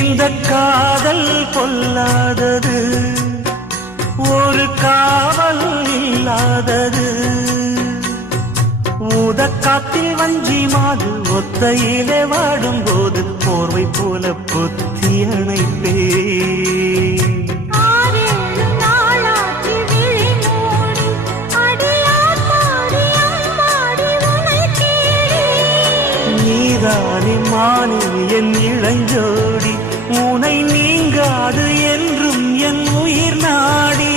இந்த காதல் கொல்லாதது, ஒரு காவல் இல்லாதது. ஊதக்காத்தில் வஞ்சி மாது ஒத்தையிலே வாடும்போது போர்வை போல பொத்தி அணைப்பே. நீதானே மானே என் இளஞ்சோடி, உனை நீங்காது என்றும் என் உயிர் நாடி.